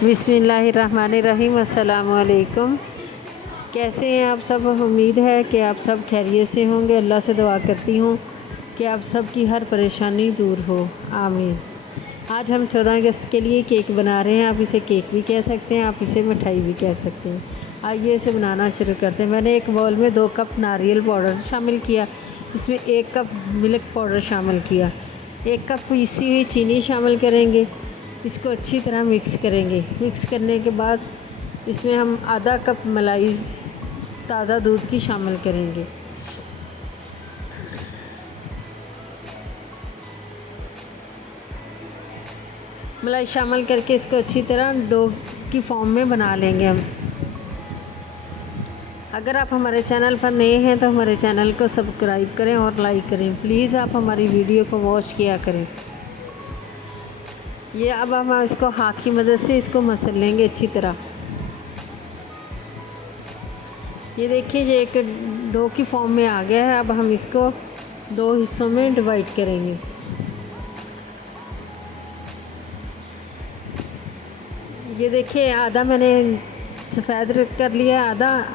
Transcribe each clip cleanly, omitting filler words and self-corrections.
बिस्मिल्लाहिर्रहमानिर्रहीम। अस्सलामु अलैकुम। कैसे हैं आप सब? उम्मीद है कि आप सब खैरियत से होंगे। अल्लाह से दुआ करती हूँ कि आप सब की हर परेशानी दूर हो, आमीन। आज हम 14 अगस्त के लिए केक बना रहे हैं। आप इसे केक भी कह सकते हैं, आप इसे मिठाई भी कह सकते हैं। आइए इसे बनाना शुरू करते हैं। मैंने एक बाउल में 2 कप नारियल पाउडर शामिल किया, इसमें 1 कप मिल्क पाउडर शामिल किया, 1 कप पीसी हुई चीनी शामिल करेंगे। इसको अच्छी तरह मिक्स करेंगे। मिक्स करने के बाद इसमें हम आधा कप मलाई ताज़ा दूध की शामिल करेंगे। मलाई शामिल करके इसको अच्छी तरह डो की फॉर्म में बना लेंगे हम। अगर आप हमारे चैनल पर नए हैं तो हमारे चैनल को सब्सक्राइब करें और लाइक करें। प्लीज़ आप हमारी वीडियो को वॉच किया करें। ये अब हम इसको हाथ की मदद से इसको मसल लेंगे अच्छी तरह। ये देखिए, ये एक डो की फॉर्म में आ गया है। अब हम इसको 2 हिस्सों में डिवाइड करेंगे। ये देखिए, आधा मैंने सफ़ेद कर लिया,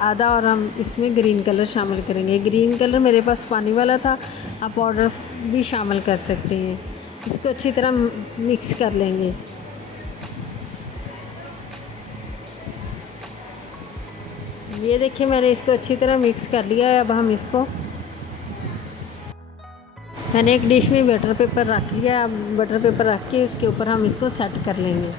आधा और हम इसमें ग्रीन कलर शामिल करेंगे। ग्रीन कलर मेरे पास पानी वाला था, आप पाउडर भी शामिल कर सकते हैं। इसको अच्छी तरह मिक्स कर लेंगे। ये देखिए, मैंने इसको अच्छी तरह मिक्स कर लिया है। अब हम इसको मैंने एक डिश में बटर पेपर रख लिया। अब बटर पेपर रख के उसके ऊपर हम इसको सेट कर लेंगे।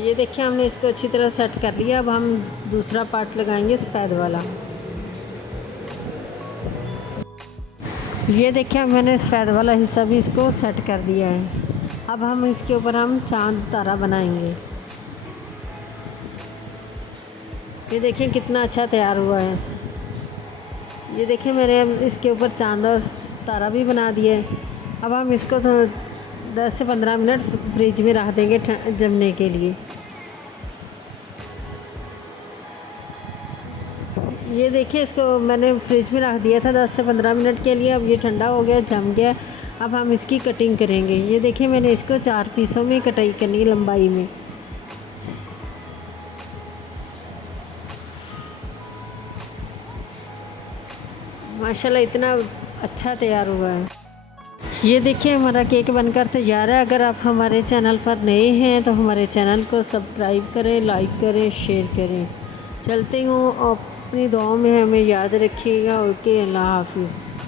ये देखिए, हमने इसको अच्छी तरह सेट कर लिया। अब हम दूसरा पार्ट लगाएंगे सफ़ेद वाला। ये देखिए, मैंने सफ़ेद वाला हिस्सा भी इसको सेट कर दिया है। अब हम इसके ऊपर हम चांद तारा बनाएंगे। ये देखिए कितना अच्छा तैयार हुआ है। ये देखिए, मैंने इसके ऊपर चांद और तारा भी बना दिया है। अब हम इसको 10 से 15 मिनट फ्रिज में रख देंगे जमने के लिए। ये देखिए, इसको मैंने फ्रिज में रख दिया था 10 से 15 मिनट के लिए। अब ये ठंडा हो गया, जम गया। अब हम इसकी कटिंग करेंगे। ये देखिए, मैंने इसको 4 पीसों में कटाई करनी है लंबाई में। माशाल्लाह इतना अच्छा तैयार हुआ है। ये देखिए, हमारा केक बनकर तैयार है। अगर आप हमारे चैनल पर नए हैं तो हमारे चैनल को सब्सक्राइब करें, लाइक करें, शेयर करें। चलती हूँ, अपनी दुआओं में हमें याद रखिएगा। ओके, अल्लाह हाफिज़।